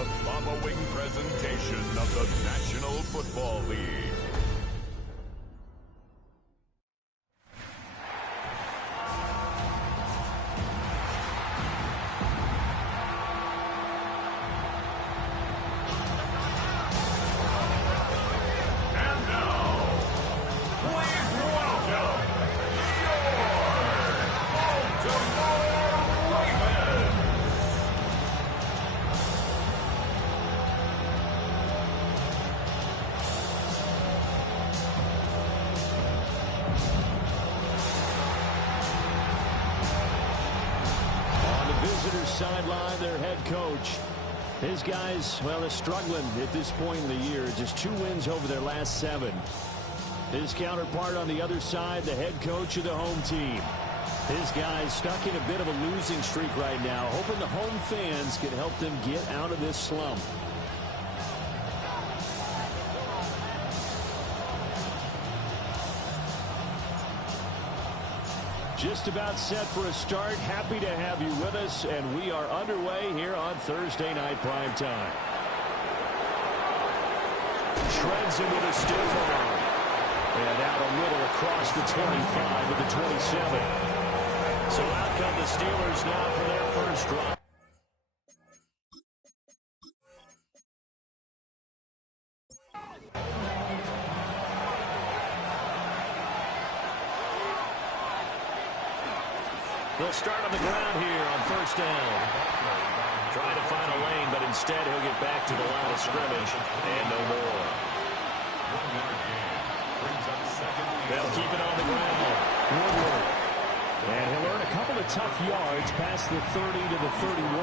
the following presentation of the National Football League. Sideline, their head coach. His guys, well, they're struggling at this point in the year. Just 2 wins over their last 7. His counterpart on the other side, the head coach of the home team. His guys stuck in a bit of a losing streak right now, hoping the home fans can help them get out of this slump. Just about set for a start. Happy to have you with us, and we are underway here on Thursday Night Prime Time. Shreds him with a stiff arm. And out a little across the 25 to the 27. So out come the Steelers now for their first drive. They'll start on the ground here on first down. Trying to find a lane, but instead he'll get back to the line of scrimmage and no more. They'll keep it on the ground. Woodward. And he'll earn a couple of tough yards past the 30 to the 31.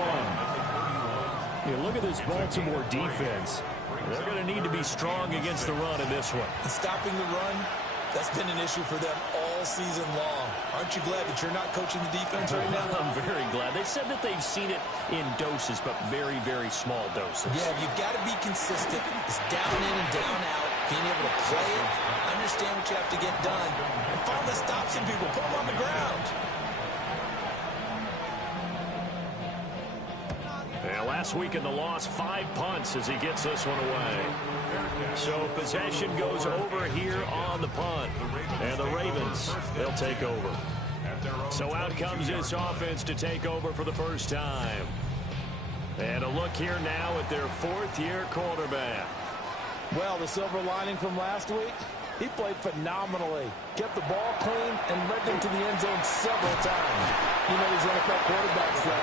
Yeah, look at this Baltimore defense. They're going to need to be strong against the run in this one. And stopping the run, that's been an issue for them all season long. Aren't you glad that you're not coaching the defense right now? I'm very glad. They said that they've seen it in doses, but very, very small doses. Yeah, you've got to be consistent. It's down in and down out. Being able to play it, understand what you have to get done, and finally stop some people. Put them on the ground. Yeah, last week in the loss, 5 punts as he gets this one away. So possession goes over here on the punt. And the Ravens, they'll take over. So out comes this offense to take over for the first time. And a look here now at their 4th-year quarterback. Well, the silver lining from last week, he played phenomenally. Kept the ball clean and led them to the end zone several times. You know these NFL quarterbacks that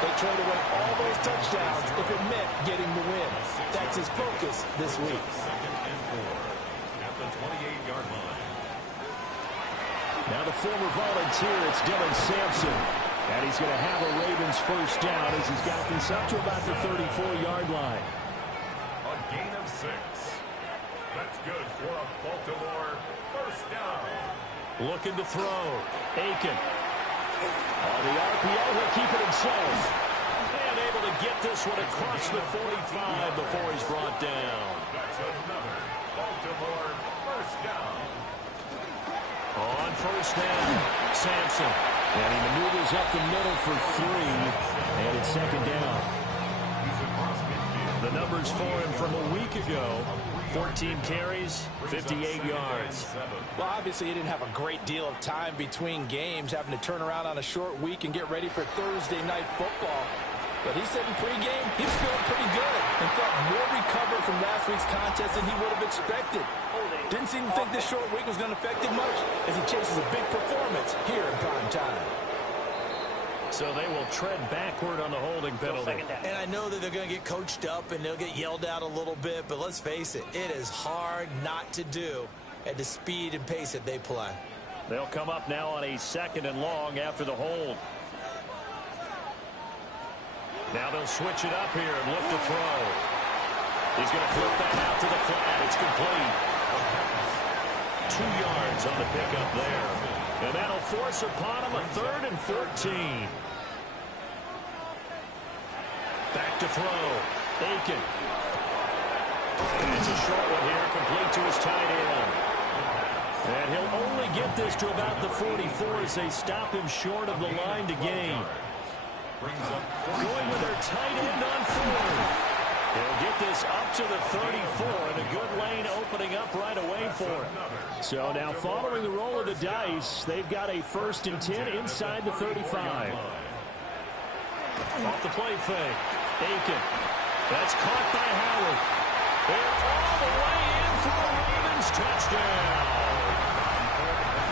they trade away all those touchdowns if it meant getting the win. That's his focus this week. At the 28-yard line. Now the former volunteer, it's Dylan Sampson. And he's going to have a Ravens first down as he's got this up to about the 34-yard line. A gain of 6. That's good for a Baltimore first down. Looking to throw. Aiken. On the RPO, he'll keep it himself. And able to get this one across the 45 before he's brought down. That's another Baltimore first down. On first down, Sampson. And he maneuvers up the middle for 3. And it's second down. The numbers for him from a week ago. 14 carries, 58 yards. Well, obviously he didn't have a great deal of time between games, having to turn around on a short week and get ready for Thursday night football. But he said in pregame he was feeling pretty good and felt more recovered from last week's contest than he would have expected. Didn't seem to think this short week was going to affect him much as he chases a big performance here in prime time. So they will tread backward on the holding penalty. And I know that they're going to get coached up and they'll get yelled at a little bit, but let's face it, it is hard not to do at the speed and pace that they play. They'll come up now on a 2nd and long after the hold. Now they'll switch it up here and look to throw. He's going to flip that out to the flat. It's complete. 2 yards on the pickup there. And that'll force upon him a 3rd and 14. Back to throw. Aiken. And it's a short one here, complete to his tight end. And he'll only get this to about the 44 as they stop him short of the line to gain. Going with their tight end on 4th. He'll get this up to the 34, and a good lane opening up right away for him. So now following the roll of the dice, they've got a 1st and 10 inside the 35. Off the play fake. Aiken. That's caught by Howard. They're all the way in for a Ravens touchdown.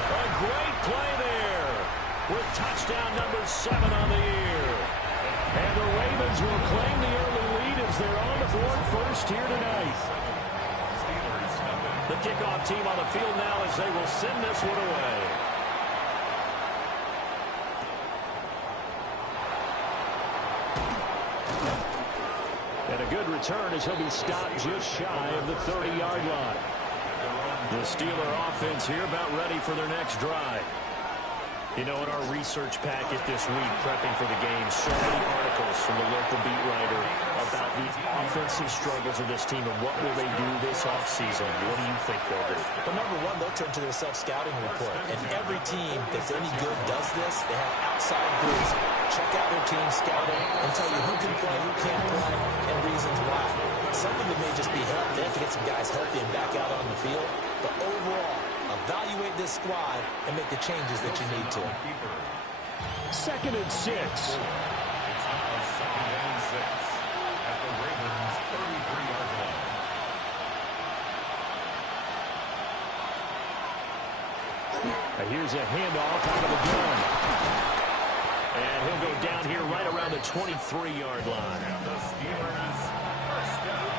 A great play there with touchdown number 7 on the year. And the Ravens will claim the early lead as they're on the board first here tonight. The kickoff team on the field now as they will send this one away. And a good return as he'll be stopped just shy of the 30-yard line. The Steeler offense here about ready for their next drive. You know, in our research packet this week, prepping for the game, so many articles from the local beat writer about the offensive struggles of this team and what will they do this offseason. What do you think they'll do? Well, number one, they'll turn to their self-scouting report. And every team that's any good does this. They have outside groups. Check out their team, scout it, and tell you who can play, who can't play, and reasons why. Some of it may just be health. They have to get some guys healthy and back out on the field. But overall, evaluate this squad and make the changes that you need to. 2nd and 6. It's now 2nd and 6 at the Ravens' 33-yard line. Here's a handoff out of the gun. And he'll go down here right around the 23-yard line. And the Steelers' first down.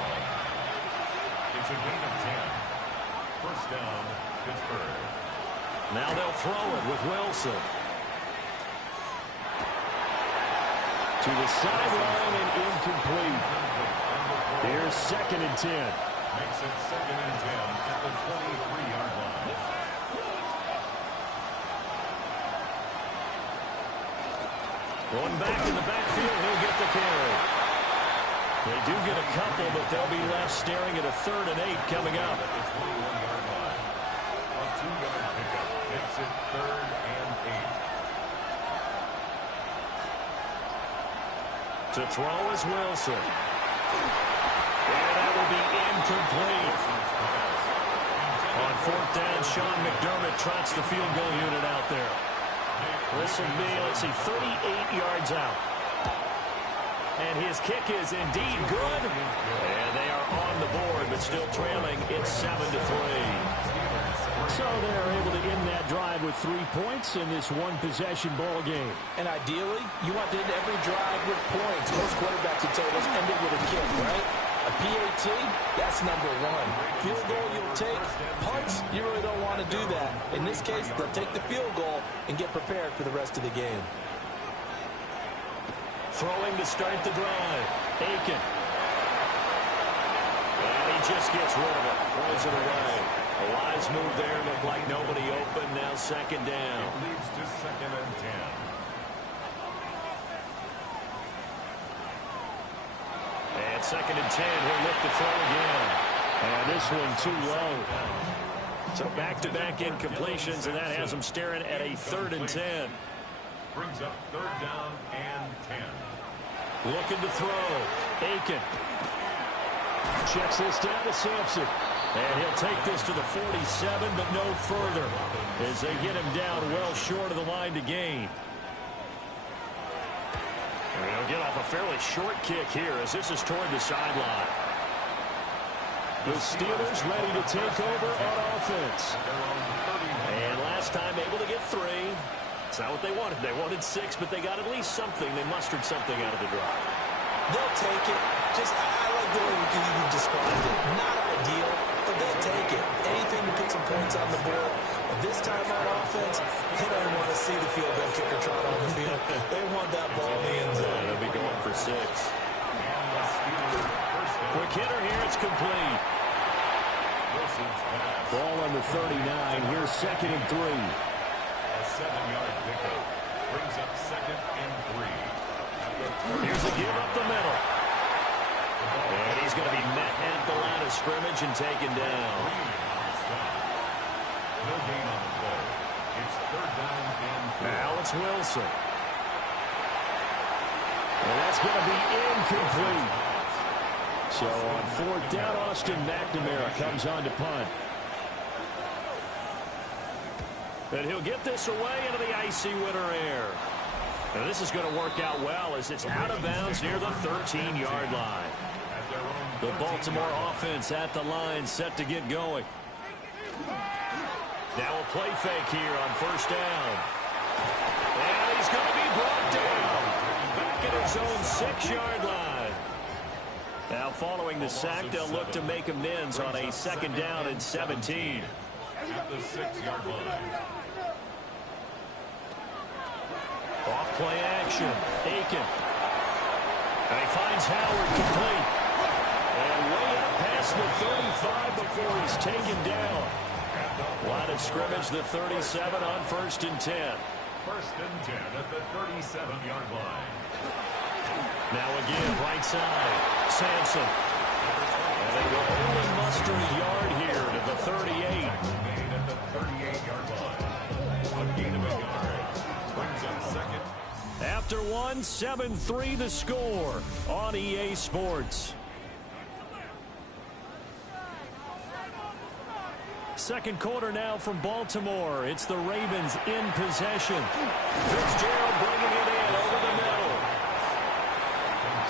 It's a gain of 10. First down, Pittsburgh. Now they'll throw it with Wilson. To the sideline and incomplete. Here's 2nd and 10. Makes it 2nd and 10 at the 23-yard line. Going back in the backfield, he'll get the carry. They do get a couple, but they'll be left staring at a 3rd and 8 coming up. At the 21-yard line. A 2-yard pickup makes it 3rd and 8. To throw is Wilson. And that will be incomplete. On 4th down, Sean McDermott trots the field goal unit out there. This will be, let's see, 38 yards out. And his kick is indeed good. And they are on the board, but still trailing. It's 7-3. So they're able to end that drive with 3 points in this one-possession ball game. And ideally, you want to end every drive with points. Most quarterbacks would say, let's end it with a kick, right? A PAT, that's number 1. Field goal you'll take. Punts, you really don't want to do that. In this case, they'll take the field goal and get prepared for the rest of the game. Throwing to start the drive. Aiken. And he just gets rid of it. Throws it away. A wise move there. Looked like nobody open. Now 2nd down. It leads to 2nd and 10. And 2nd and 10. He'll look to throw again. And this one too low. So back-to-back incompletions, and that has them staring at a 3rd and 10. Brings up 3rd down and 10. Looking to throw. Aiken. Checks this down to Sampson. And he'll take this to the 47, but no further, as they get him down well short of the line to gain. And he'll get off a fairly short kick here, as this is toward the sideline. The Steelers ready to take over on offense. And last time able to get 3. It's not what they wanted. They wanted 6, but they got at least something. They mustered something out of the drive. They'll take it. Just, I like the way you described it. Not ideal, but they'll take it. Anything to put some points on the board. But this time on offense, they don't want to see the field goal kicker trot on the field. They want that ball in the end zone. They'll be going for 6. Quick hitter here. It's complete. Ball on the 39. Here's 2nd and 3. A 7-yard pickup brings up 2nd and 3. Here's a give up the middle. And he's going to be met at the line of scrimmage and taken down. No gain on the play. It's 3rd down and 4. Now it's Wilson. And that's going to be incomplete. So on fourth down, Austin McNamara comes on to punt. And he'll get this away into the icy winter air. And this is going to work out well as it's out of bounds near the 13-yard line. The Baltimore offense at the line, set to get going. Now a play fake here on first down. And he's going to be brought down back at his own 6-yard line. Now following the sack, they'll look to make amends on a second down and 17. At the 6-yard line. Off play action. Aiken. And he finds Howard complete. And way up past the 35 before he's taken down. Line of scrimmage, the 37 on 1st and 10. 1st and 10 at the 37-yard line. Now again, right side. Sampson. And they will only muster a yard here to the 38. Made at the 38-yard line. A gain of a yard. Brings up second. After one, 7-3 the score on EA Sports. Second quarter now from Baltimore. It's the Ravens in possession. Fitzgerald bringing it in over the middle.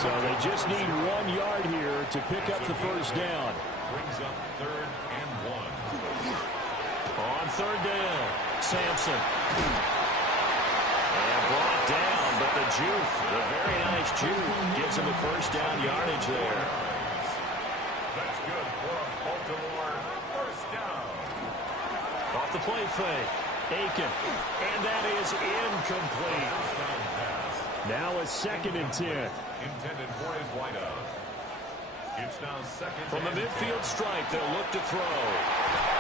So they just need 1 yard here to pick up the first down. Brings up 3rd and 1. On 3rd down, Sampson. And brought down, but the juke, the very nice juke, gives him a first down yardage there. That's good for a Baltimore first down. Off the play fake, Aiken, and that is incomplete. Now a 2nd and 10. Intended for his wideout. It's now 2nd. From the midfield stripe, they'll look to throw.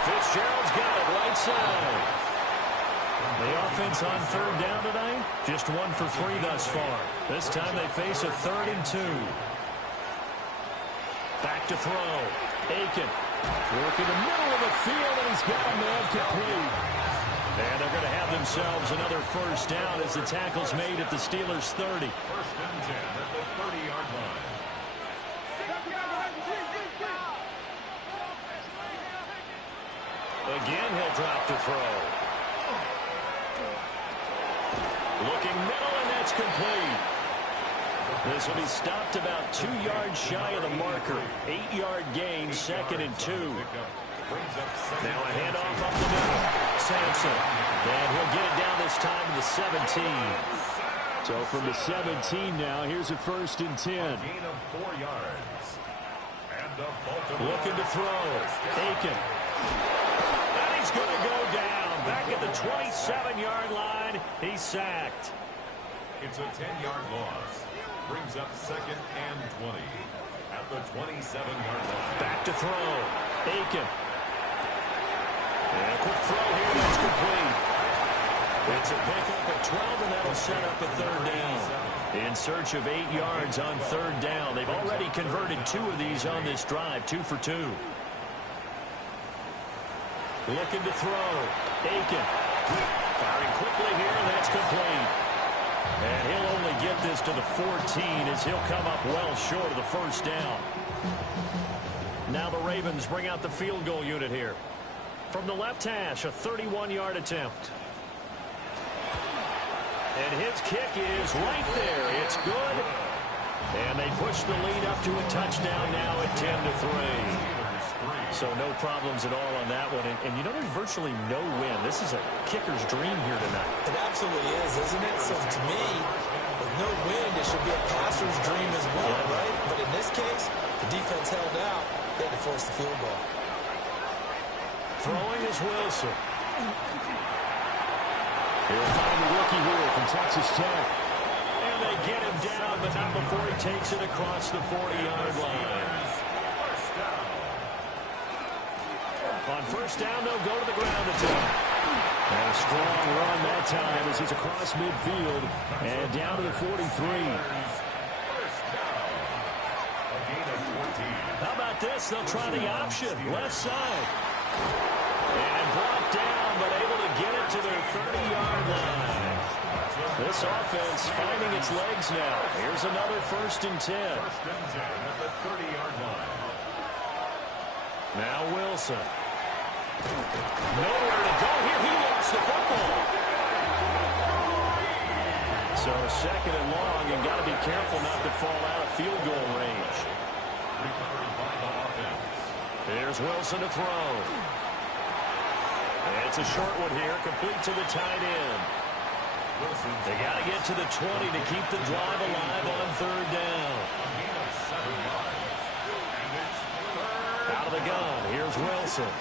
Fitzgerald's got it right side. The offense on 3rd down tonight, just 1 for 3 thus far. This time they face a 3rd and 2. Back to throw. Aiken. Working the middle of the field, and he's got a man complete. And they're going to have themselves another first down as the tackle's made at the Steelers' 30. 1st and 10 at the 30-yard line. Again, he'll drop to throw. Looking middle, and that's complete. This will be stopped about 2 yards shy of the marker. 8-yard gain, 2nd and 2. Now a handoff up the middle. Sampson. And he'll get it down this time to the 17. So from the 17 now, here's a 1st and 10. Gain of 4 yards. And the Baltimore looking to throw. Aiken. And he's going to go down. Back at the 27-yard line. He's sacked. It's a 10-yard loss. Brings up 2nd and 20 at the 27-yard line. Back to throw. Aiken. And a quick throw here. That's complete. It's a pickup at 12, and that'll set up a 3rd down. In search of 8 yards on 3rd down. They've already converted 2 of these on this drive. 2 for 2. Looking to throw. Aiken. Firing quickly here, and that's complete. And he'll only get this to the 14 as he'll come up well short of the first down. Now the Ravens bring out the field goal unit here. From the left hash, a 31-yard attempt. And his kick is right there. It's good. And they push the lead up to a touchdown now at 10-3. So no problems at all on that one. And you know, there's virtually no win. This is a kicker's dream here tonight. It absolutely is, isn't it? So to me, with no win, it should be a passer's dream as well, right? But in this case, the defense held out. They had to force the field goal. Throwing is Wilson. He'll find the rookie here from Texas Tech. And they get him down, but not before he takes it across the 40-yard line. On first down, they'll go to the ground attack. And a strong run that time as he's across midfield and down to the 43. How about this? They'll try the option, left side. And brought down, but able to get it to their 30-yard line. This offense finding its legs now. Here's another 1st and 10. First and 10 at the 30-yard line. Now Wilson. Nowhere to go here. He lost the football. So 2nd and long, and got to be careful not to fall out of field goal range. Recovered by the offense. Here's Wilson to throw. And it's a short one here, complete to the tight end. They got to get to the 20 to keep the drive alive on 3rd down. Out of the gun, here's Wilson.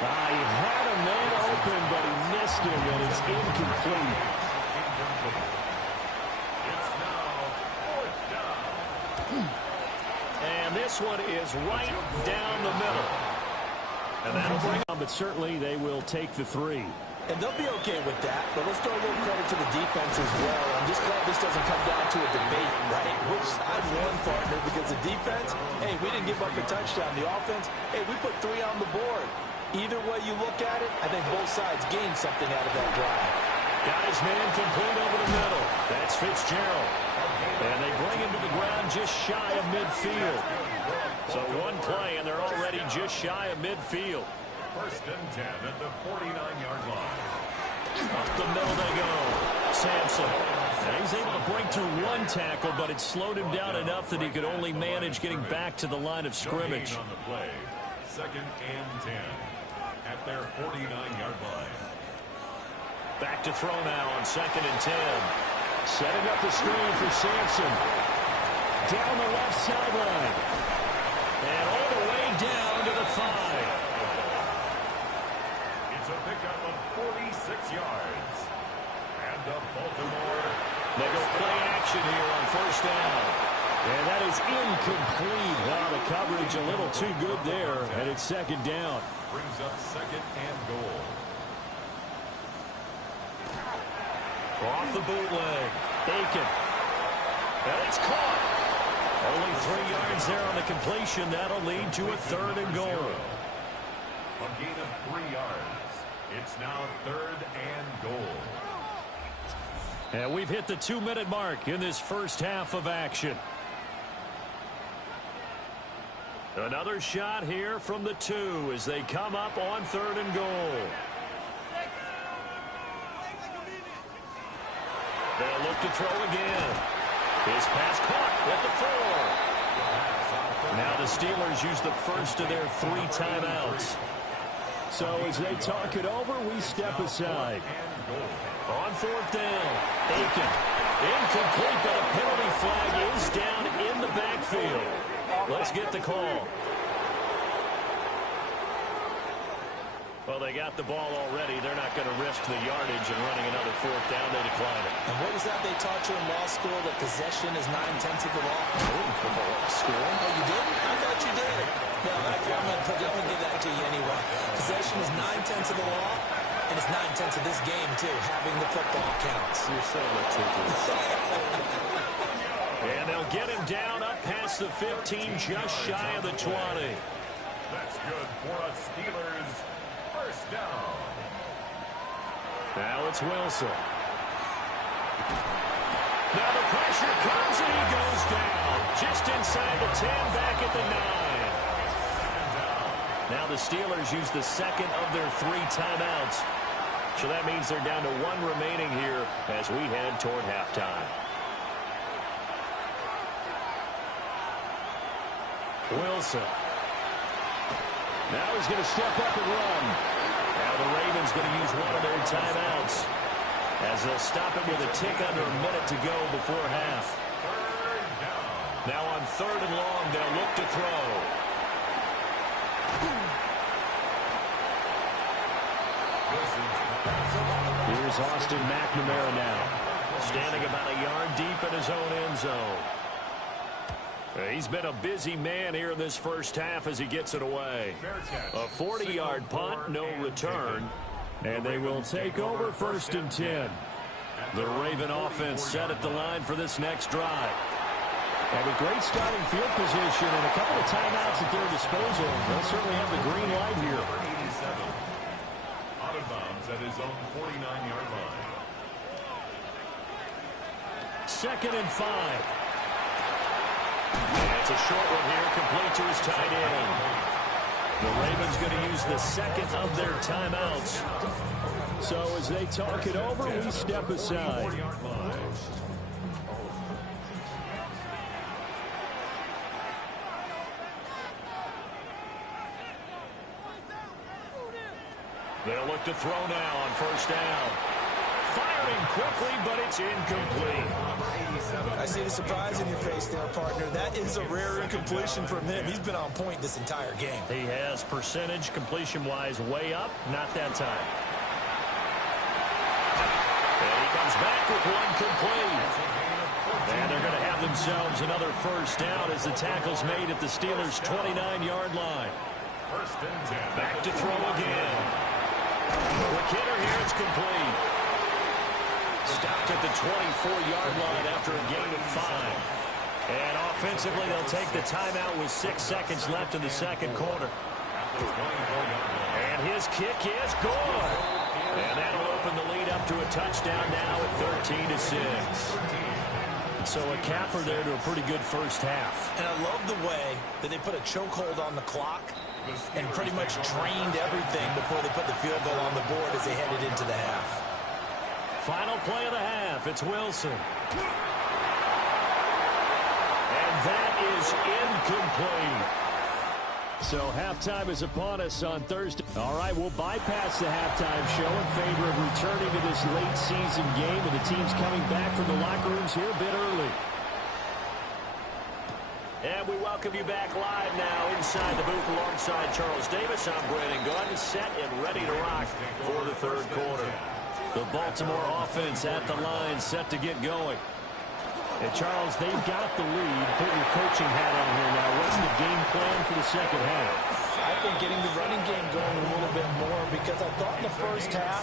He had a man open, but he missed him, and it's incomplete. It's now 4th down. And this one is right down the middle. And that'll bring on, but certainly they will take the 3. And they'll be okay with that, but let's throw a little credit to the defense as well. I'm just glad this doesn't come down to a debate, right? Which side won, partner? Because the defense, hey, we didn't give up a touchdown. The offense, hey, we put 3 on the board. Either way you look at it, I think both sides gained something out of that drive. Got his man complete over the middle. That's Fitzgerald. And they bring him to the ground just shy of midfield. So one play, and they're already just shy of midfield. 1st and 10 at the 49-yard line. Up the middle they go. Sampson. And he's able to break through 1 tackle, but it slowed him down enough that he could only manage getting back to the line of scrimmage. On the play. 2nd and 10 at their 49-yard line. Back to throw now on 2nd and 10. Setting up the screen for Sampson. Down the left sideline. And all the way down to the 5. It's a pickup of 46 yards. And the Baltimore. They go play action here on 1st down. And that is incomplete. Wow, the coverage a little too good there. And it's 2nd down. Brings up 2nd and goal. Off the bootleg. Aiken. And it's caught. Only 3 yards there on the completion. That'll lead to a 3rd and goal. A gain of 3 yards. It's now 3rd and goal. And we've hit the 2-minute mark in this first half of action. Another shot here from the 2 as they come up on 3rd and goal. They'll look to throw again. His pass caught at the 4. Now the Steelers use the first of their 3 timeouts. So as they talk it over, we step aside. On 4th down, Aiken. Incomplete, but a penalty flag is down in the backfield. Let's get the call. Well, they got the ball already. They're not going to risk the yardage and running another 4th down. They decline it. And what was that they taught you in law school, that possession is 9/10 of the law? I didn't come to law school. Oh, you didn't? I thought you did. No, I'm going to give that to you anyway. Possession is 9/10 of the law, and it's 9/10 of this game, too. Having the football counts. You're so meticulous. And they'll get him down up past the 15, just shy of the 20. That's good for a Steelers 1st down. Now it's Wilson. Now the pressure comes and he goes down. Just inside the 10, back at the 9. Now the Steelers use the 2nd of their 3 timeouts. So that means they're down to 1 remaining here as we head toward halftime. Wilson. Now he's going to step up and run. Now the Ravens going to use 1 of their timeouts as they'll stop it with a tick under a minute to go before half. 3rd down. Now on 3rd and long, they'll look to throw. Here's Austin McNamara now, standing about a yard deep in his own end zone. He's been a busy man here in this first half as he gets it away. A 40-yard punt, no return. And they will take over 1st and 10. The Raven offense set at the line for this next drive. And with great starting field position and a couple of timeouts at their disposal, they'll certainly have the green light here. 87. Out of bounds at his own 49-yard line. 2nd and 5. And it's a short one here, complete to his tight end. The Ravens going to use the second of their timeouts. So as they talk it over, we step aside. They'll look to throw now on 1st down. Firing quickly, but it's incomplete. I see the surprise in your face there, partner. That is a rare incompletion from him. He's been on point this entire game. He has percentage completion-wise way up. Not that time. And he comes back with one complete. And they're going to have themselves another 1st down as the tackle's made at the Steelers' 29-yard line. Back to throw again. Quick hitter here, it's complete. Stopped at the 24-yard line after a gain of 5. And offensively, they'll take the timeout with 6 seconds left in the 2nd quarter. And his kick is good. And that'll open the lead up to a touchdown now at 13-6. So a capper there to a pretty good 1st half. And I love the way that they put a chokehold on the clock and pretty much drained everything before they put the field goal on the board as they headed into the half. Final play of the half. It's Wilson. And that is incomplete. So halftime is upon us on Thursday. All right, we'll bypass the halftime show in favor of returning to this late season game with the teams coming back from the locker rooms here a bit early. And we welcome you back live now inside the booth alongside Charles Davis. I'm Brandon Gordon, set and ready to rock for the 3rd quarter. The Baltimore offense at the line, set to get going. And Charles, they've got the lead. Put your coaching hat on here now. What's the game plan for the 2nd half? I think getting the running game going a little bit more, because I thought in the 1st half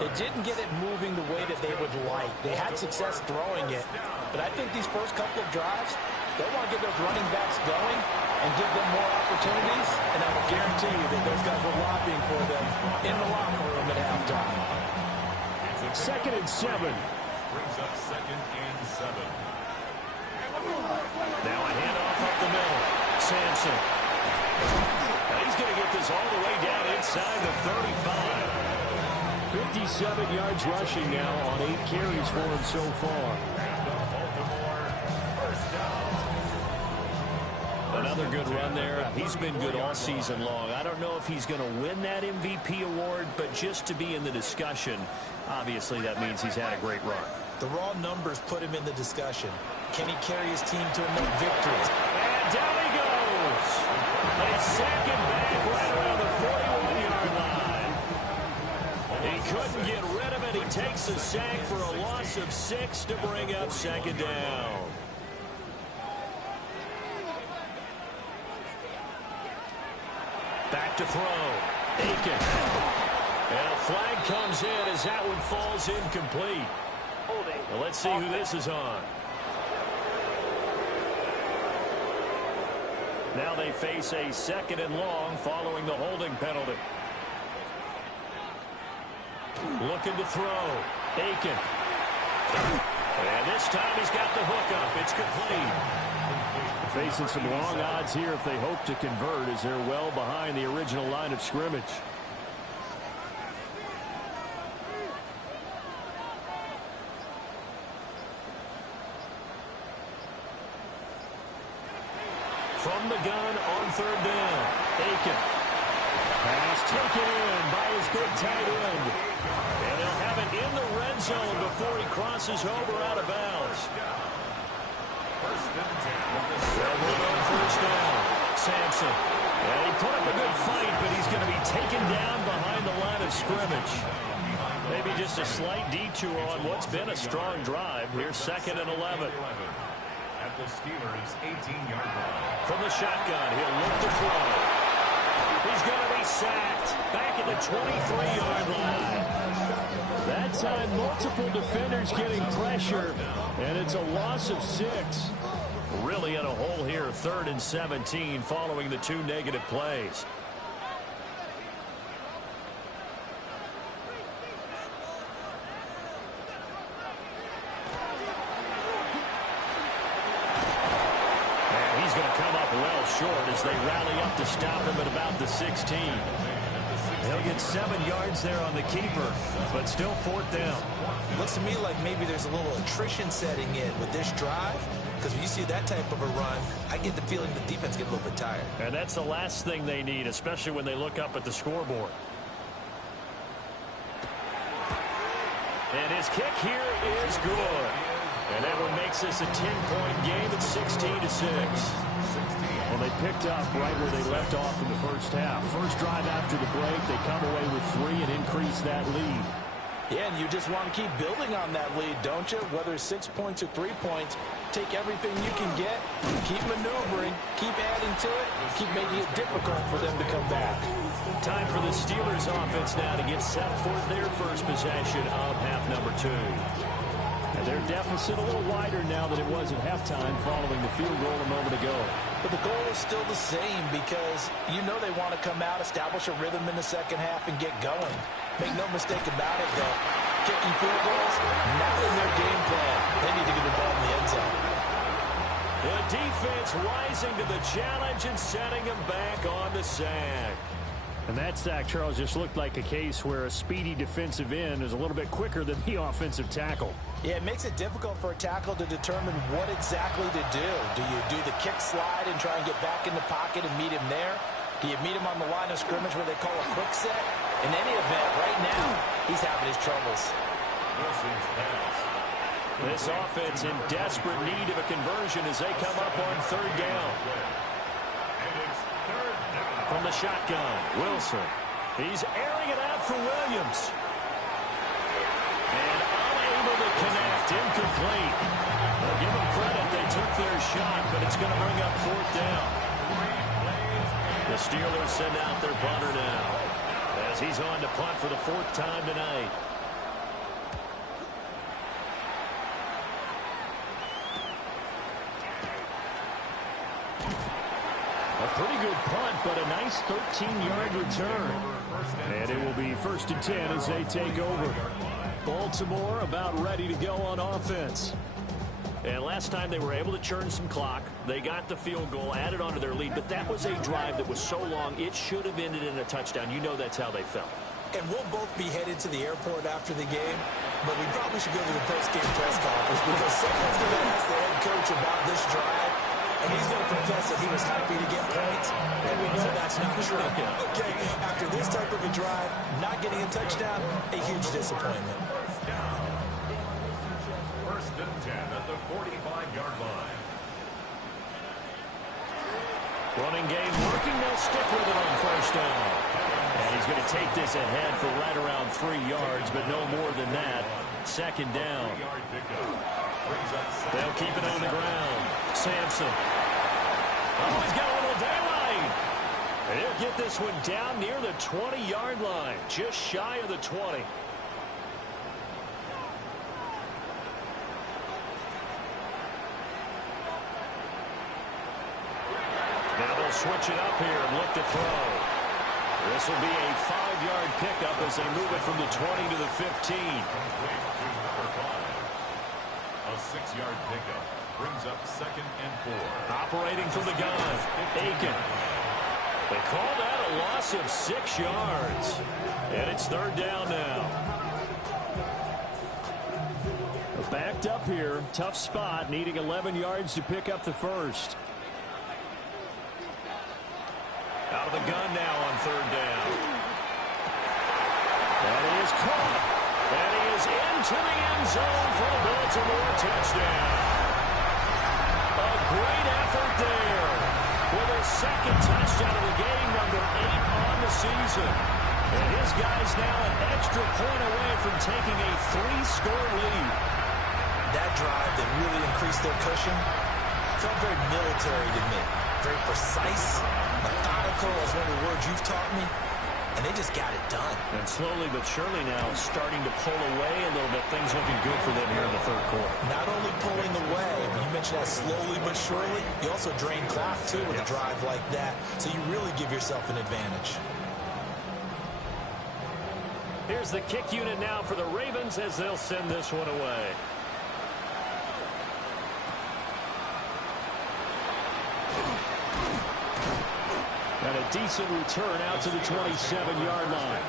they didn't get it moving the way that they would like. They had success throwing it, but I think these first couple of drives, they want to get those running backs going and give them more opportunities, and I will guarantee you that those guys were lobbying for them in the locker room at halftime. 2nd and 7. Brings up 2nd and 7. Now a handoff up the middle. Sampson. Now he's going to get this all the way down inside the 35. 57 yards rushing now on 8 carries for him so far. Another good run there. He's been good all season long. I don't know if he's going to win that MVP award, but just to be in the discussion, obviously that means he's had a great run. The raw numbers put him in the discussion. Can he carry his team to enough victories? And down he goes. They sack him back right around the 41-yard line. He couldn't get rid of it. He takes a sack for a loss of 6 to bring up 2nd down. Back to throw. Aiken. And a flag comes in as that one falls incomplete. Well, let's see who this is on. Now they face a 2nd and long following the holding penalty. Looking to throw. Aiken. And this time he's got the hook up. It's complete. Facing some long odds here if they hope to convert, as they're well behind the original line of scrimmage. From the gun on 3rd down. Aiken. Pass taken in by his big tight end. And he'll have it in the red zone before he crosses over out of bounds. They'll run on 1st down. Sampson. And he put up a good fight, but he's going to be taken down behind the line of scrimmage. Maybe just a slight detour on what's been a strong drive. Here's 2nd and 11. At the Steelers' 18-yard line. From the shotgun, he'll look to throw. He's going to be sacked back at the 23-yard line. That time, multiple defenders getting pressure, and it's a loss of 6. Really in a hole here, 3rd and 17, following the 2 negative plays. well short as they rally up to stop him at about the 16. He'll get 7 yards there on the keeper, but still 4th down. Looks to me like maybe there's a little attrition setting in with this drive, because when you see that type of a run, I get the feeling the defense gets a little bit tired. And that's the last thing they need, especially when they look up at the scoreboard. And his kick here is good. And that one makes this a 10-point game at 16-6. Well, they picked up right where they left off in the first half. First drive after the break, they come away with 3 and increase that lead. Yeah, and you just want to keep building on that lead, don't you? Whether it's 6 points or 3 points, take everything you can get, keep maneuvering, keep adding to it, keep making it difficult for them to come back. Time for the Steelers offense now to get set for their first possession of half number 2. And their deficit a little wider now than it was at halftime following the field goal a moment ago. But the goal is still the same because you know they want to come out, establish a rhythm in the second half, and get going. Make no mistake about it, though. Kicking field goals, not in their game plan. They need to get the ball in the end zone. The defense rising to the challenge and setting him back on the sack. And that sack, Charles, just looked like a case where a speedy defensive end is a little bit quicker than the offensive tackle. Yeah, it makes it difficult for a tackle to determine what exactly to do. Do you do the kick slide and try and get back in the pocket and meet him there? Do you meet him on the line of scrimmage where they call a quick set? In any event, right now, he's having his troubles. This offense in desperate need of a conversion as they come up on 3rd down. From the shotgun, Wilson. He's airing it out for Williams. And unable to connect, incomplete. Well, give them credit, they took their shot, but it's going to bring up 4th down. The Steelers send out their punter now as he's on to punt for the 4th time tonight. A pretty good punt, but a nice 13-yard return. And it will be 1st and 10 as they take over. Baltimore about ready to go on offense. And last time they were able to churn some clock. They got the field goal, added onto their lead, but that was a drive that was so long it should have ended in a touchdown. You know that's how they felt. And we'll both be headed to the airport after the game, but we probably should go to the post-game press conference because someone's going to ask the head coach about this drive, and he's going to confess that he was happy to get points, and we know that's not true. Okay, after this type of a drive, not getting a touchdown, a huge disappointment. First and 10 at the 45-yard line. Running game working. They'll stick with it on 1st down. And he's going to take this ahead for right around 3 yards, but no more than that. 2nd down. They'll keep it on the ground. Sampson. Oh, he's got a little daylight. And he'll get this one down near the 20-yard line, just shy of the 20. Now they'll switch it up here and look to throw. This will be a 5-yard pickup as they move it from the 20 to the 15. A 6-yard pickup brings up 2nd and 4. Operating from the gun, Aiken. They call that a loss of 6 yards. And it's 3rd down now. Backed up here, tough spot, needing 11 yards to pick up the first. Out of the gun now on 3rd down. That is caught. And he is into the end zone for a Baltimore touchdown. A great effort there with a 2nd touchdown of the game, number 8 on the season. And his guys now an extra point away from taking a 3-score lead. That drive that really increased their cushion felt very military to me. Very precise, methodical, as one of the words you've taught me, and they just got it done. And slowly but surely now starting to pull away a little bit. Things looking good for them here in the 3rd quarter. Not only pulling away, but you mentioned that slowly but surely, you also drain clock, too, with a drive like that, so you really give yourself an advantage. Here's the kick unit now for the Ravens as they'll send this one away. And a decent return out to the 27-yard line.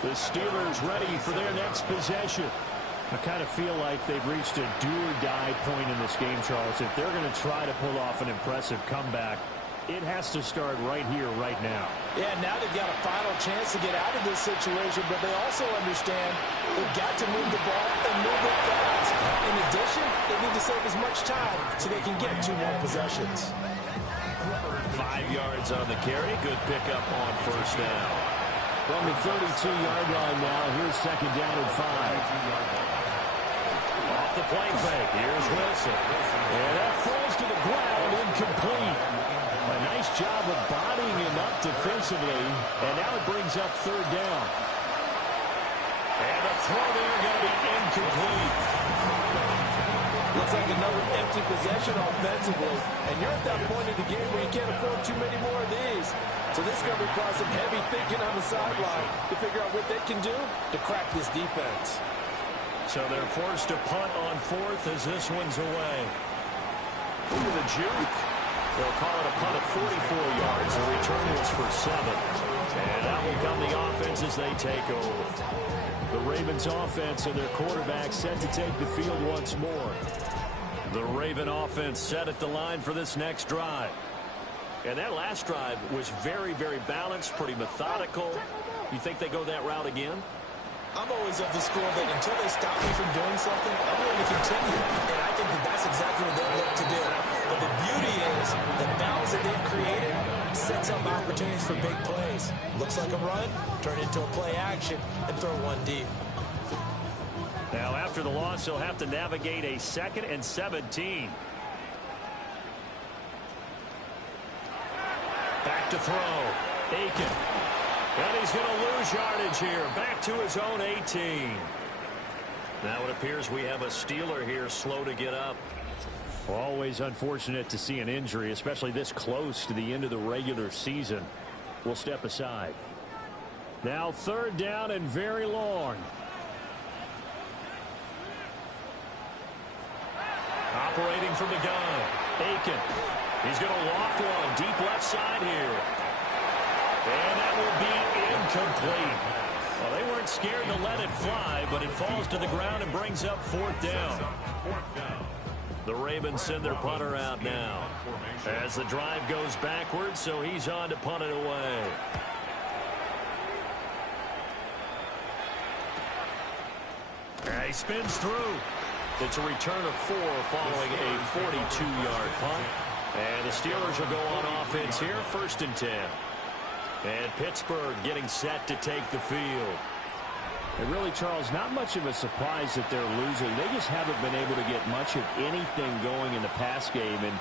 The Steelers ready for their next possession. I kind of feel like they've reached a do-or-die point in this game, Charles. If they're going to try to pull off an impressive comeback, it has to start right here, right now. Yeah, now they've got a final chance to get out of this situation, but they also understand they've got to move the ball and move it fast. In addition, they need to save as much time so they can get 2 more possessions. 5 yards on the carry. Good pickup on first down. From the 32-yard line now, here's second down and 5. Off the play fake. Here's Wilson. And that falls to the ground, incomplete. A nice job of bodying him up defensively, and now it brings up third down. And the throw there going to be incomplete. Looks like another empty possession offensively, and you're at that point in the game where you can't afford too many more of these. So this is going to require some heavy thinking on the sideline to figure out what they can do to crack this defense. So they're forced to punt on fourth as this one's away. Look at the juke. They'll call it a punt of 44 yards. The return was for 7. And that will come the offense as they take over. The Ravens offense and their quarterback set to take the field once more. The Raven offense set at the line for this next drive. And that last drive was very, very balanced, pretty methodical. You think they go that route again? I'm always of the school that until they stop me from doing something, I'm going to continue. And I think that that's exactly what they'll look to do. But the beauty is the balance that they've created sets up opportunities for big plays. Looks like a run, turn into a play action, and throw one deep. Now, after the loss, he'll have to navigate a 2nd and 17. Back to throw. Aiken. And he's going to lose yardage here. Back to his own 18. Now it appears we have a Steeler here slow to get up. Always unfortunate to see an injury, especially this close to the end of the regular season. We'll step aside. Now third down and very long. Operating from the gun. Aiken. He's going to loft one deep left side here. And that will be incomplete. Well, they weren't scared to let it fly, but it falls to the ground and brings up fourth down. The Ravens send their punter out now as the drive goes backwards, so he's on to punt it away. And he spins through. It's a return of 4 following a 42-yard punt. And the Steelers will go on offense here, 1st and 10. And Pittsburgh getting set to take the field. And really, Charles, not much of a surprise that they're losing. They just haven't been able to get much of anything going in the pass game. And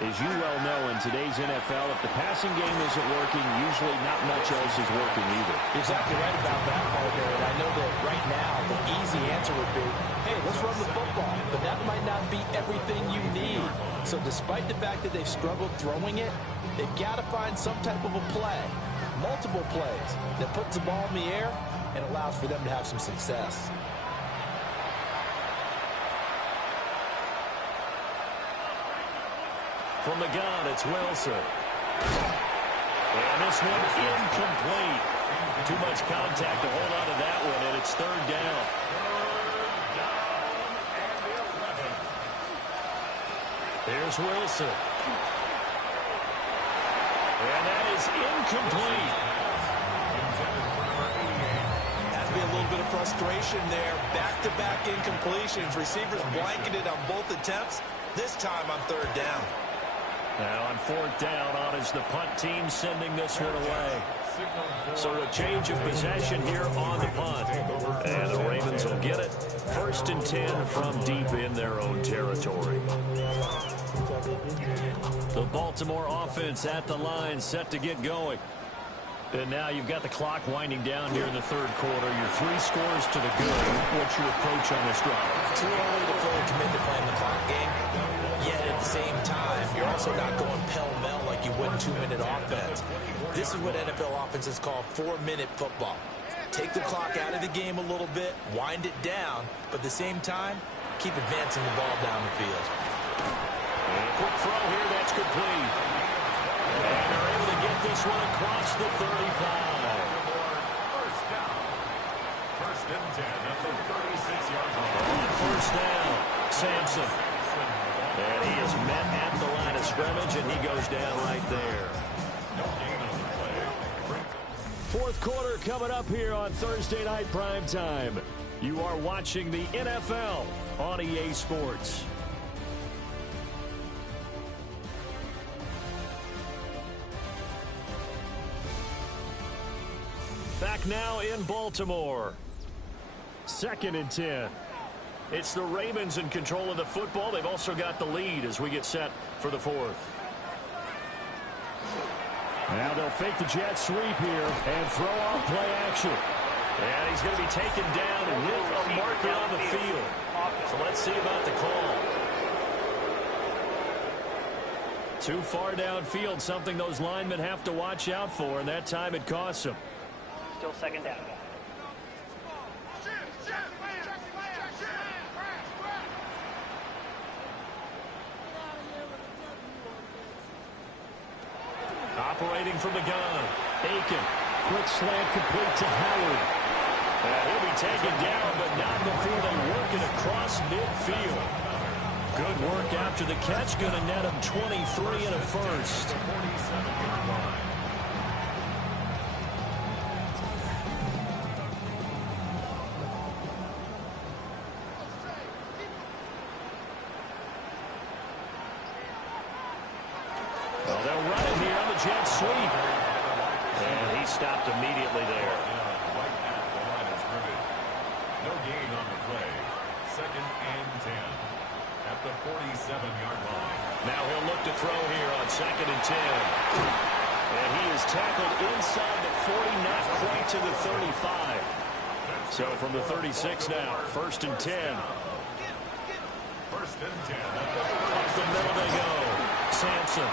as you well know, in today's NFL, if the passing game isn't working, usually not much else is working either. You're exactly right about that, partner. And I know that right now the easy answer would be, hey, let's run the football. But that might not be everything you need. So despite the fact that they've struggled throwing it, they've got to find some type of a play, multiple plays, that puts the ball in the air and allows for them to have some success. From the gun, it's Wilson. And this one incomplete. Too much contact to hold on to that one, and it's third down. Here's Wilson. And that is incomplete. That'd be a little bit of frustration there. Back-to-back incompletions. Receivers blanketed on both attempts. This time on third down. Now on fourth down, on is the punt team sending this one away. So a change of possession here on the punt. And the Ravens will get it. 1st and 10 from deep in their own territory. The Baltimore offense at the line, set to get going. And now you've got the clock winding down here in the third quarter. Your 3 scores to the good. What's your approach on this drive? Too early to fully commit to playing the clock game. Yet at the same time, you're also not going pell-mell like you would in 2-minute offense. This is what NFL offenses call 4-minute football. Take the clock out of the game a little bit, wind it down, but at the same time, keep advancing the ball down the field. And a quick throw here, that's complete. And they're able to get this one across the 35. First down. First and 10 at the 36-yard line. On first down, Sampson. And he is met at the line of scrimmage, and he goes down right there. No gain on the play. Fourth quarter coming up here on Thursday Night Primetime. You are watching the NFL on EA Sports. Back now in Baltimore. 2nd and 10. It's the Ravens in control of the football. They've also got the lead as we get set for the fourth. Now they'll fake the jet sweep here and throw out play action. And he's going to be taken down with a marker on the field. So let's see about the call. Too far downfield, something those linemen have to watch out for, and that time it costs them. Still second down. Operating from the gun. Aiken, quick slant complete to Howard. And he'll be taken down, but not before they work it across midfield. Good work after the catch. Going to net him 23 and a first. Well, they'll run it here on the jet sweep. And he stopped immediately there. Right at the line of scrimmage. No gain on the play. 2nd and 10 at the 47-yard line. Now he'll look to throw here on 2nd and 10. And he is tackled inside the 40, not quite to the 35. So from the 36 now, 1st and 10. 1st and 10 at Up the middle they go. Sampson.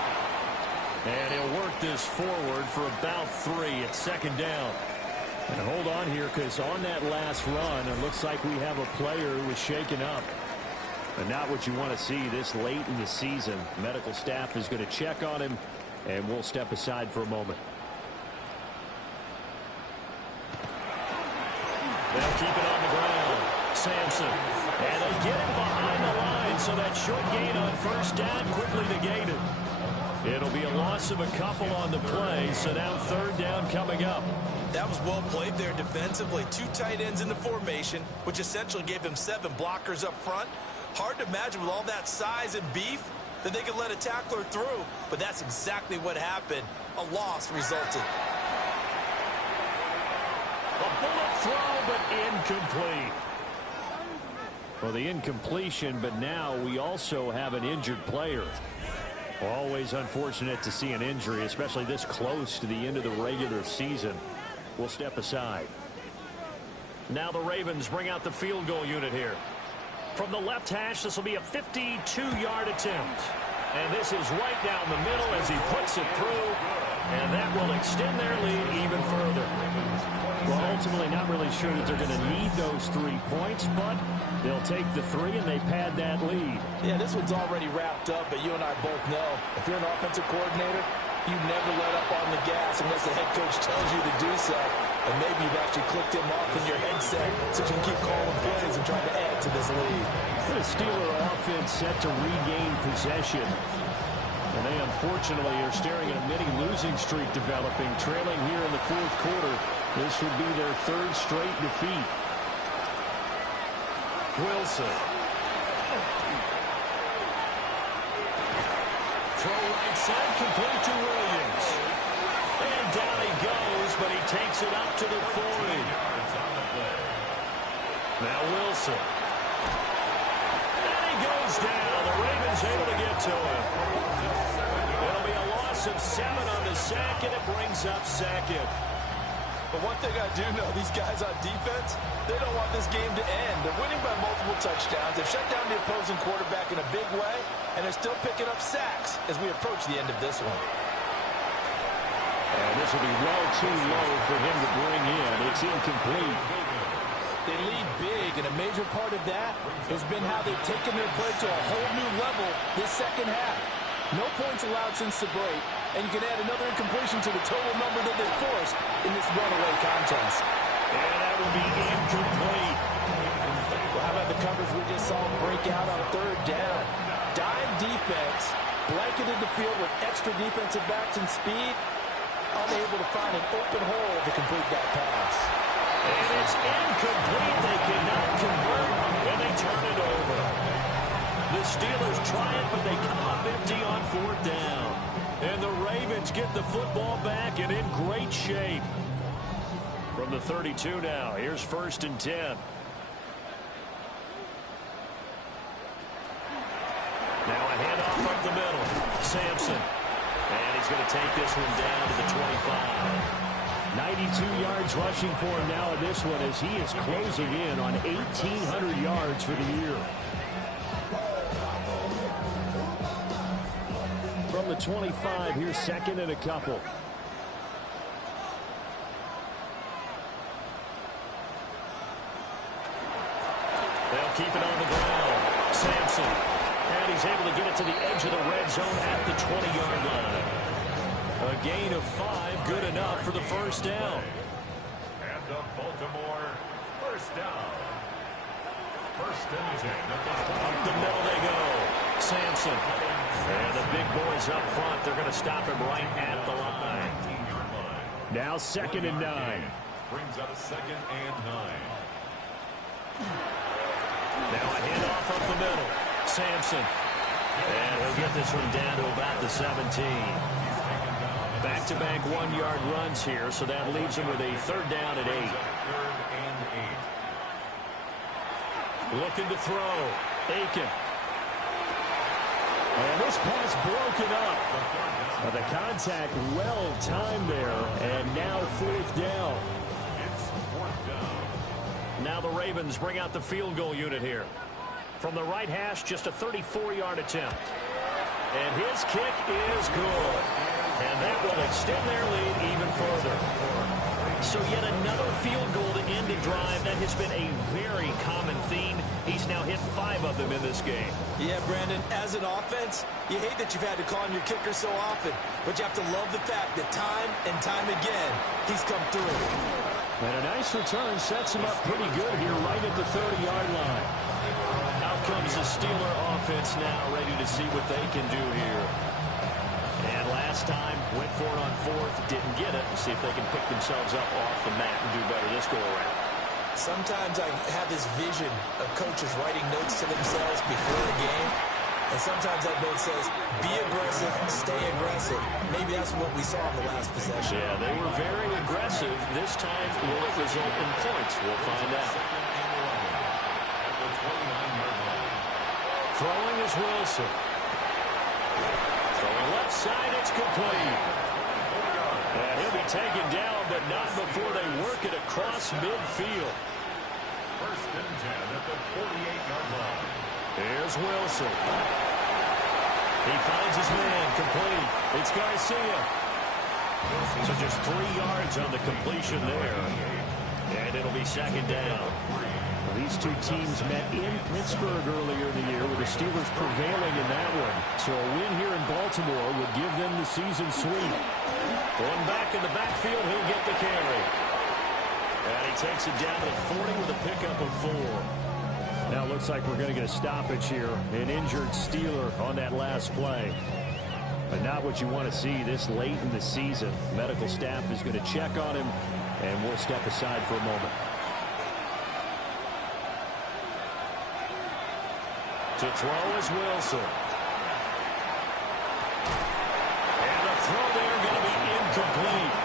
And he'll work this forward for about 3 at 2nd down. And hold on here, because on that last run, it looks like we have a player who was shaken up. And not what you want to see this late in the season. Medical staff is going to check on him, and we'll step aside for a moment. They'll keep it on the ground. Sampson. And they get him behind the line, so that short gain on first down quickly negated. It'll be a loss of a couple on the play, so now 3rd down coming up. That was well played there defensively. 2 tight ends in the formation, which essentially gave them 7 blockers up front. Hard to imagine with all that size and beef that they could let a tackler through, but that's exactly what happened. A loss resulted. A bullet throw, but incomplete. Well, the incompletion, but now we also have an injured player. Always unfortunate to see an injury, especially this close to the end of the regular season. We'll step aside. Now the Ravens bring out the field goal unit here. From the left hash, this will be a 52-yard attempt. And this is right down the middle as he puts it through. And that will extend their lead even further. Well, ultimately not really sure that they're going to need those 3 points, but they'll take the 3 and they pad that lead. Yeah, this one's already wrapped up, but you and I both know if you're an offensive coordinator, you never let up on the gas unless the head coach tells you to do so. And maybe you've actually clicked him off in your headset so you can keep calling plays and trying to add to this lead. The Steeler offense set to regain possession. And they unfortunately are staring at a mini losing streak developing, trailing here in the 4th quarter. This would be their 3rd straight defeat. Wilson. Throw right side, complete to Williams. And down he goes, but he takes it up to the 40. Now Wilson. And he goes down. The Ravens able to get to him. It'll be a loss of 7 on the sack, and it brings up 2nd. But one thing I do know, these guys on defense, they don't want this game to end. They're winning by multiple touchdowns. They've shut down the opposing quarterback in a big way, and they're still picking up sacks as we approach the end of this one. And this will be well too low for him to bring in. It's incomplete. They lead big, and a major part of that has been how they've taken their play to a whole new level this second half. No points allowed since the break, and you can add another incompletion to the total number that they forced in this runaway contest. And that will be incomplete. Well, how about the coverage we just saw break out on third down? Dime defense, blanketed the field with extra defensive backs and speed, unable to find an open hole to complete that pass. And it's incomplete. They cannot convert, and they turn it over. The Steelers try it, but they come up empty on fourth down. And the Ravens get the football back and in great shape. From the 32 now, here's 1st and 10. Now a handoff up the middle. Sampson. And he's going to take this one down to the 25. 92 yards rushing for him now in this one as he is closing in on 1,800 yards for the year. From the 25, here's 2nd and a couple. They'll keep it on the ground. Sampson. And he's able to get it to the edge of the red zone at the 20-yard line. A gain of 5, good enough for the first down. And the Baltimore first down. 1st and 10. Up the middle they go. Sampson. And the big boys up front, they're going to stop him right at the line. 19-yard line. Now 2nd and 9. Brings up 2nd and 9. Now a handoff up the middle. Sampson. And he'll get this one down to about the 17. Back-to-back 1-yard runs here, so that leaves him with a 3rd down at 8. 3rd and 8. Looking to throw. Aiken. And this pass broken up. The contact well timed there, and now 4th down. It's 4th down. Now the Ravens bring out the field goal unit here. From the right hash, just a 34-yard attempt. And his kick is good. And that will extend their lead even further. So yet another field goal to end a drive. That has been a very common theme. He's now hit 5 of them in this game. Yeah, Brandon, as an offense, you hate that you've had to call on your kicker so often, but you have to love the fact that time and time again, he's come through. And a nice return sets him up pretty good here right at the 30-yard line. Out comes the Steeler offense now, ready to see what they can do here. And last time, went for it on 4th, didn't get it. See if they can pick themselves up off the mat and do better this go-around. Sometimes I have this vision of coaches writing notes to themselves before a game, and sometimes that note says, be aggressive, stay aggressive. Maybe that's what we saw in the last possession. Yeah, they were very aggressive. This time, will it result in points? We'll find out. Throwing is Wilson. Throwing left side, it's complete. And he'll be taken down, but not before they work it across midfield. 1st and 10 at the 48-yard line. Here's Wilson. He finds his man, complete. It's Garcia. So just 3 yards on the completion there. And it'll be 2nd down. These two teams met in Pittsburgh earlier in the year with the Steelers prevailing in that one. So a win here in Baltimore would give them the season sweep. Going back in the backfield, he'll get the carry. And he takes it down to the 40 with a pickup of 4. Now it looks like we're going to get a stoppage here. An injured Steeler on that last play. But not what you want to see this late in the season. Medical staff is going to check on him, and we'll step aside for a moment. To throw is Wilson. And the throw there going to be incomplete.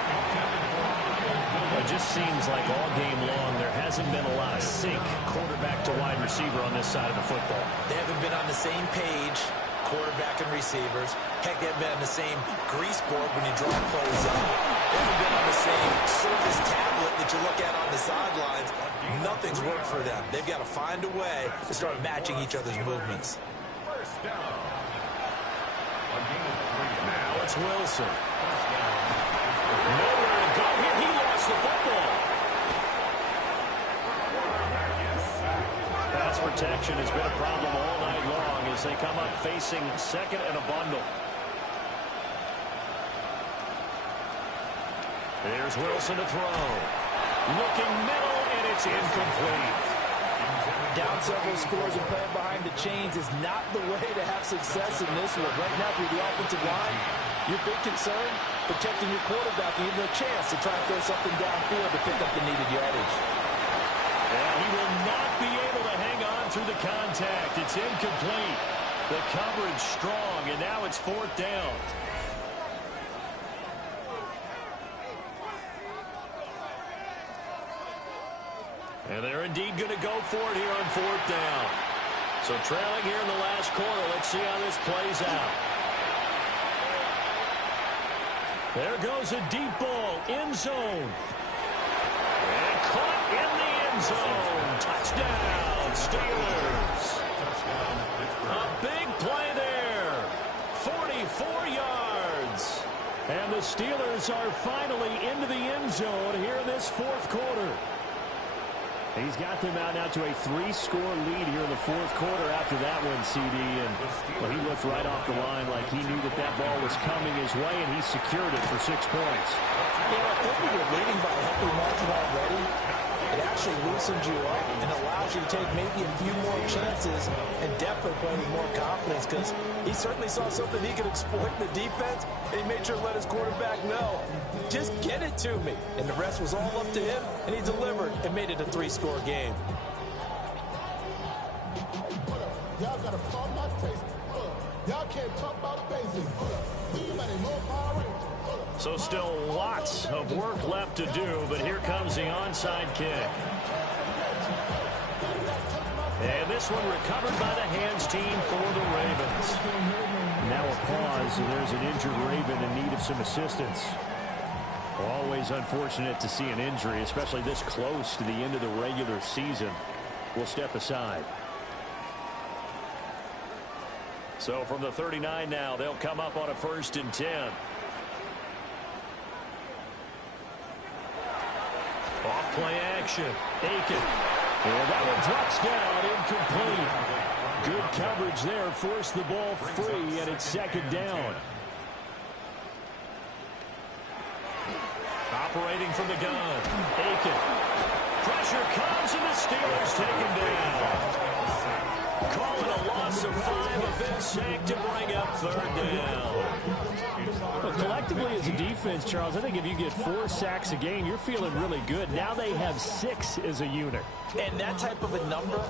It just seems like all game long there hasn't been a lot of sync quarterback to wide receiver on this side of the football. They haven't been on the same page, quarterback and receivers. Heck, they haven't been on the same grease board when you draw plays up. They haven't been on the same surface tablet that you look at on the sidelines. Nothing's worked for them. They've got to find a way to start matching each other's movements. 1st down. Now it's Wilson. Nowhere to go here. He lost the football. Pass protection has been a problem all night long as they come up facing 2nd and a bundle. Here's Wilson to throw. Looking middle, and it's incomplete. Down several scores and playing behind the chains is not the way to have success in this one. Right now, through the offensive line, your big concern, protecting your quarterback and giving him a chance to try and throw something downfield to pick up the needed yardage. And he will not be able to hang on through the contact. It's incomplete. The coverage strong, and now it's 4th down. And they're indeed going to go for it here on 4th down. So trailing here in the last quarter. Let's see how this plays out. There goes a deep ball, end zone. And caught in the end zone. Touchdown, Steelers. A big play there. 44 yards. And the Steelers are finally into the end zone here in this 4th quarter. He's got them out now to a 3-score lead here in the 4th quarter after that one, CD. And well, he looked right off the line like he knew that that ball was coming his way, and he secured it for 6 points. Yeah, I think we were leading by a healthy margin already. It actually loosens you up and allows you to take maybe a few more chances and definitely play with more confidence because he certainly saw something he could exploit in the defense, and he made sure to let his quarterback know, just get it to me. And the rest was all up to him, and he delivered and made it a 3-score game. Y'all got to call my taste. Y'all can't talk about basics. So still lots of work left to do, but here comes the onside kick. And this one recovered by the hands team for the Ravens. Now a pause, and there's an injured Raven in need of some assistance. Always unfortunate to see an injury, especially this close to the end of the regular season. We'll step aside. So from the 39 now, they'll come up on a 1st and 10. Off play action. Aiken. And that one drops down, incomplete. Good coverage there, forced the ball free, and it's 2nd down. Operating from the gun. Aiken. Pressure comes, and the Steelers take him down. Calling a loss of 5, a big sack to bring up 3rd down. Well, collectively as a defense, Charles, I think if you get 4 sacks a game, you're feeling really good. Now they have 6 as a unit. And that type of a number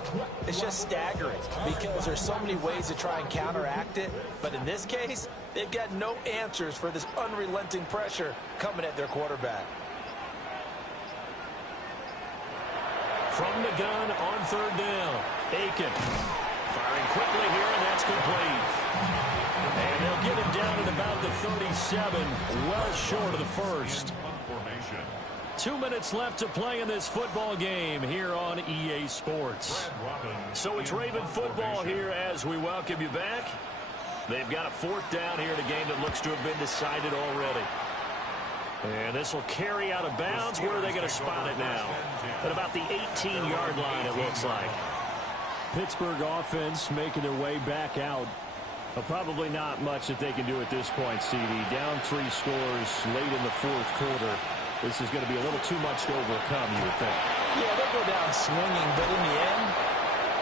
is just staggering because there's so many ways to try and counteract it. But in this case, they've got no answers for this unrelenting pressure coming at their quarterback. From the gun on 3rd down. Aiken firing quickly here, and that's complete. And they'll get him down at about the 37, well short of the 1st. 2 minutes left to play in this football game here on EA Sports. So it's Raven football here as we welcome you back. They've got a 4th down here in a game that looks to have been decided already. And this will carry out of bounds. Where are they going to spot it now? At about the 18-yard line, it looks like. Pittsburgh offense making their way back out. Well, probably not much that they can do at this point, CD. Down 3 scores late in the 4th quarter. This is going to be a little too much to overcome, you would think. Yeah, they'll go down swinging, but in the end,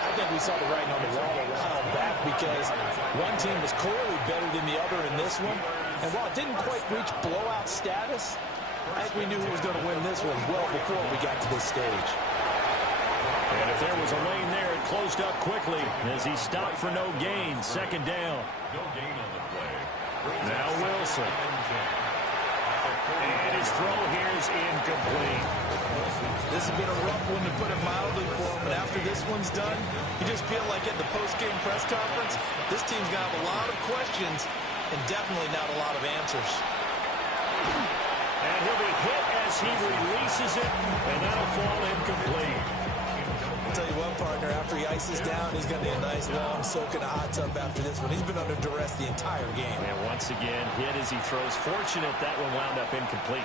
I think we saw the writing on the wall a while back because one team was clearly better than the other in this one. And while it didn't quite reach blowout status, I think we knew who was going to win this one well before we got to this stage. And if there was a lane there, it closed up quickly as he stopped for no gain. 2nd down. No gain on the play. Now Wilson. And his throw here is incomplete. This has been a rough one, to put it mildly, for him. And after this one's done, you just feel like at the post-game press conference, this team's going to have a lot of questions and definitely not a lot of answers. And he'll be hit as he releases it, and that'll fall incomplete. I'll tell you what, partner, after he ices down, he's going to be a nice long soak in a hot tub after this one. He's been under duress the entire game. And once again, hit as he throws. Fortunate that one wound up incomplete.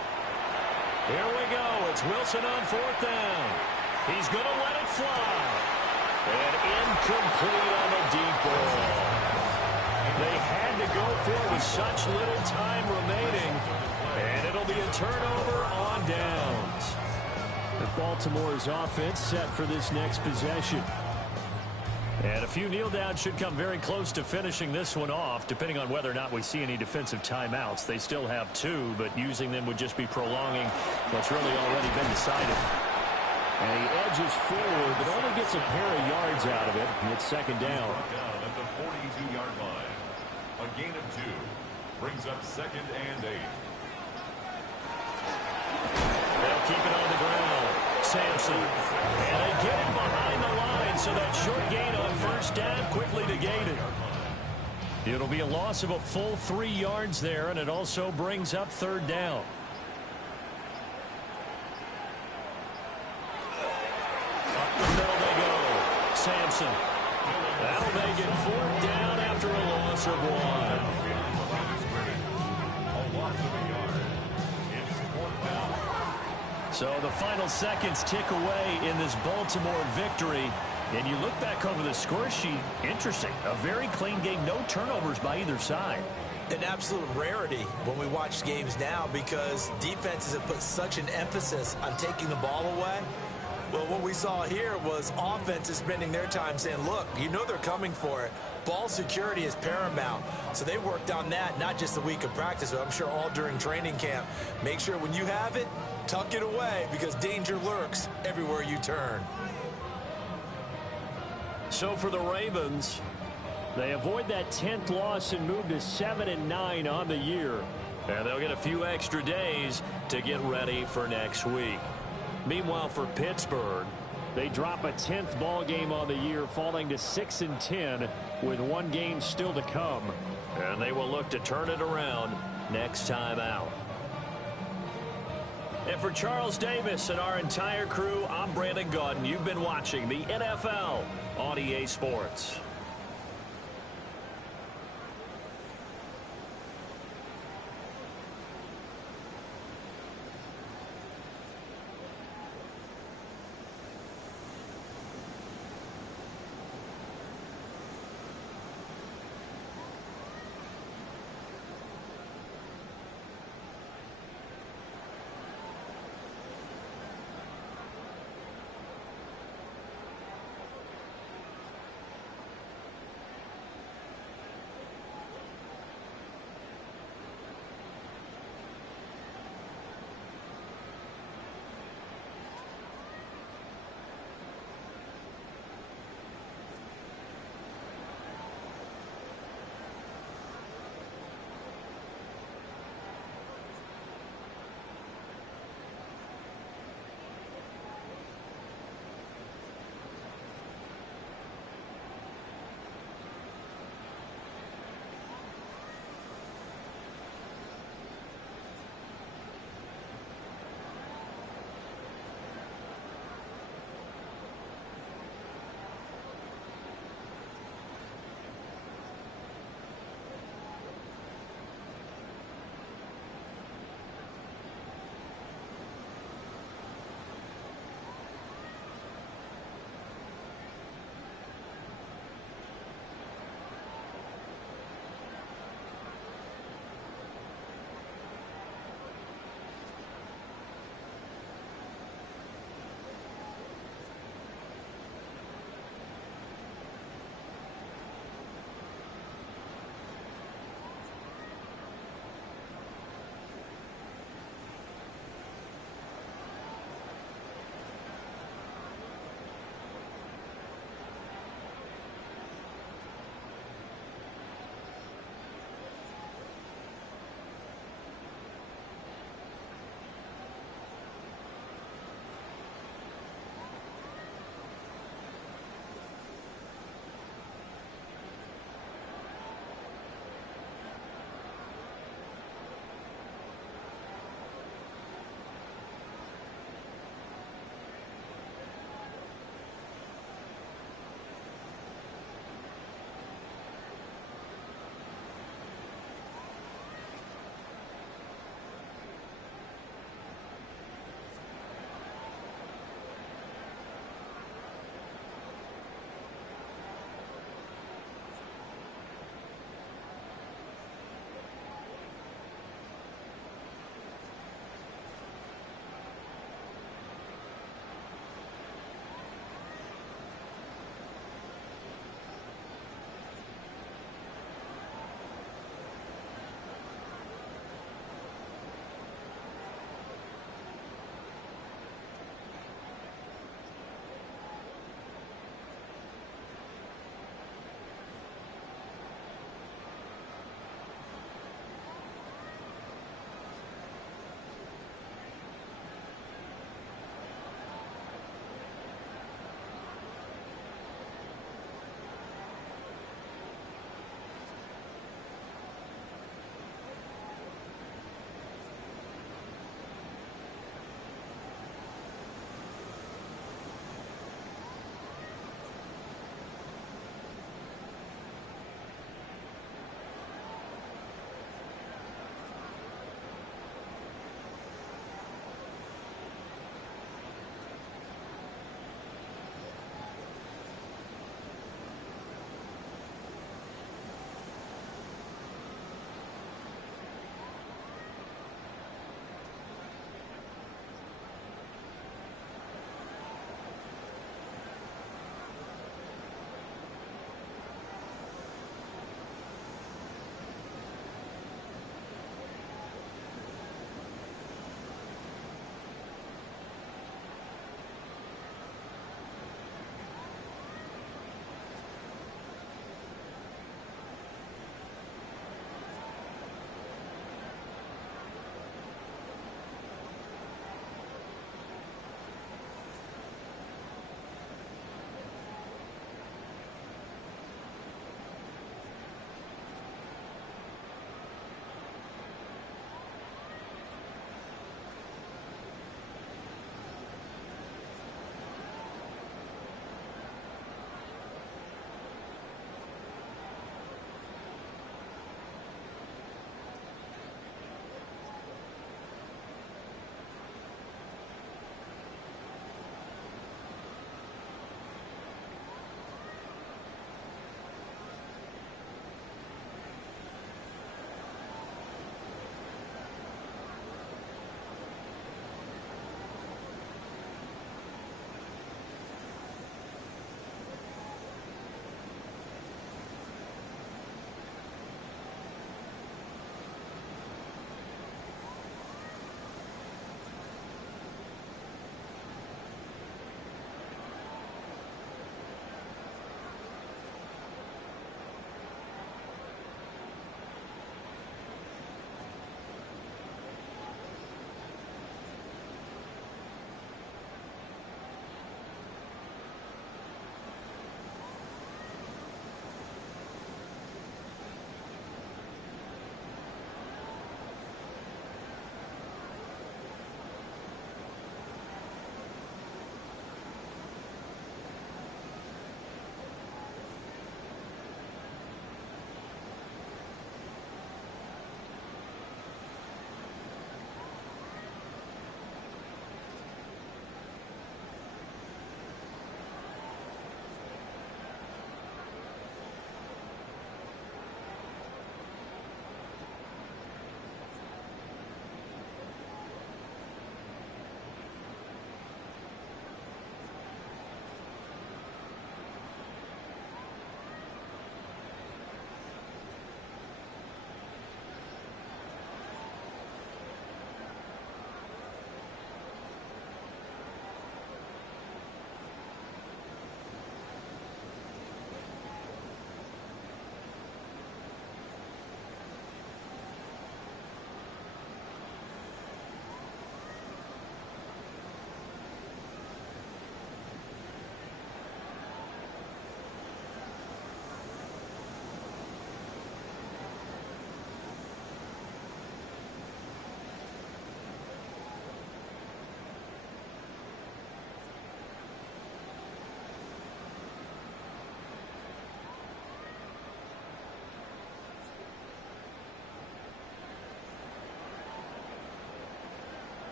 Here we go. It's Wilson on 4th down. He's going to let it fly. And incomplete on the deep ball. They had to go for it with such little time remaining. And it'll be a turnover on downs. Baltimore's offense set for this next possession. And a few kneel downs should come very close to finishing this one off, depending on whether or not we see any defensive timeouts. They still have 2, but using them would just be prolonging what's really already been decided. And he edges forward, but only gets a pair of yards out of it. It's second down. Down at the 42-yard line. A gain of 2 brings up second and 8. They'll keep it on the ground. Sampson. And they get him behind the line, so that short gain on first down quickly negated. It'll be a loss of a full 3 yards there, and it also brings up third down. Up the middle they go. Sampson. That'll make it 4th down after a loss of 1. So the final seconds tick away in this Baltimore victory. And you look back over the score sheet, interesting. A very clean game, no turnovers by either side. An absolute rarity when we watch games now because defenses have put such an emphasis on taking the ball away. Well, what we saw here was offenses spending their time saying, look, you know they're coming for it. Ball security is paramount. So they worked on that, not just a week of practice, but I'm sure all during training camp. Make sure when you have it, tuck it away because danger lurks everywhere you turn. So for the Ravens, they avoid that 10th loss and move to 7-9 on the year. and they'll get a few extra days to get ready for next week. Meanwhile, for Pittsburgh, they drop a 10th ball game on the year, falling to 6-10 with 1 game still to come. and they will look to turn it around next time out. And for Charles Davis and our entire crew, I'm Brandon Gaudin. You've been watching the NFL on EA Sports.